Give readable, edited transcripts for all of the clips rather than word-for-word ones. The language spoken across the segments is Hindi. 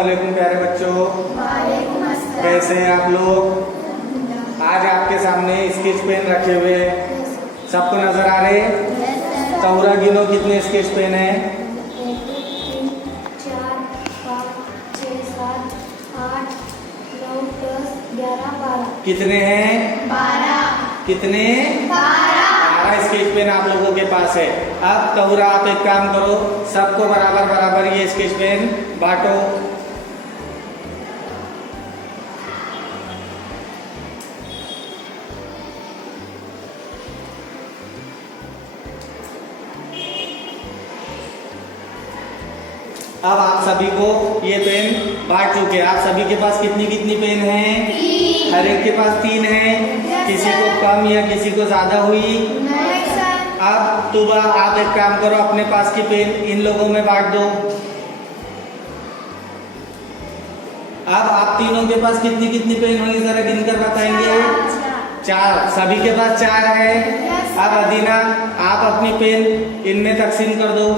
अस्सलामुअलैकुम प्यारे बच्चों, वालेकुम अस्सलाम। कैसे हैं आप लोग। आज आपके सामने स्केच पेन रखे हुए हैं, सबको नजर आ रहे हैं। तौरा गिनो कितने स्केच पेन हैं। 1 2 3 4 5 6 7 8 9 10 11 12 कितने हैं? 12 कितने? 12 स्केच पेन आप लोगों के पास है। अब तौरा आप एक काम करो, सबको बराबर बराबर ये स्केच पेन बांटो। अब आप सभी को ये पेन बांट चुके हैं। आप सभी के पास कितनी कितनी पेन है? हर एक के पास 3 है। किसी को कम या किसी को ज्यादा हुई। अब तुबा आप एक काम करो, अपने पास की पेन इन लोगों में बांट दो। अब आप तीनों के पास कितनी कितनी पेन होंगी जरा गिनकर बताएंगे। 4, सभी के पास 4 है। अब अदीना आप अपनी पेन इनमें तकसीम कर दो।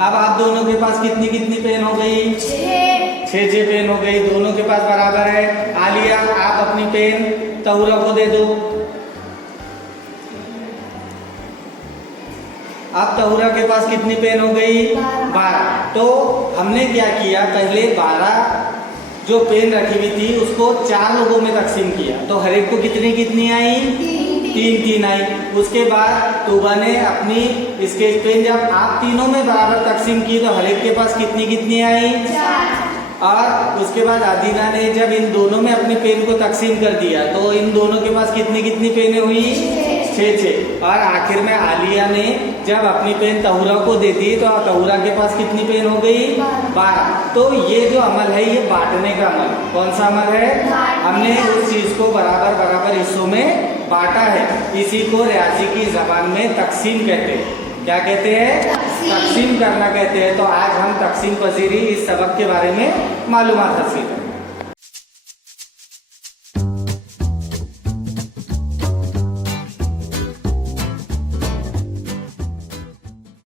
अब आप दोनों के पास कितनी कितनी पेन हो गई? 6 पेन हो गई, दोनों के पास बराबर है। आलिया आप अपनी पेन तौरा को दे दो। अब तौरा के पास कितनी पेन हो गई? 12। तो हमने क्या किया, पहले 12 जो पेन रखी हुई थी उसको 4 लोगों में तकसीम किया, तो हर एक को कितनी कितनी आई? 3 आई। उसके बाद तूबा ने अपनी स्केच पेन जब आप तीनों में बराबर तकसीम की तो हर एक के पास कितनी कितनी आई? 4। और उसके बाद अदीना ने जब इन दोनों में अपनी पेन को तकसीम कर दिया तो इन दोनों के पास कितनी कितनी पेनें हुई? 6। और आखिर में आलिया ने जब अपनी पेन तहुरा को दे दी तो तहुरा के पास कितनी पेन हो गई? 12। तो ये जो अमल है ये बांटने का अमल। कौन सा अमल है? हमने उस चीज को बराबर बराबर हिस्सों में बांटा है। इसी को रियाजी की जबान में तकसीम कहते हैं। क्या कहते हैं? तकसीम करना कहते हैं। तो आज हम तकसीम पजीरी इस सबक के बारे में मालूमात हासिल करें।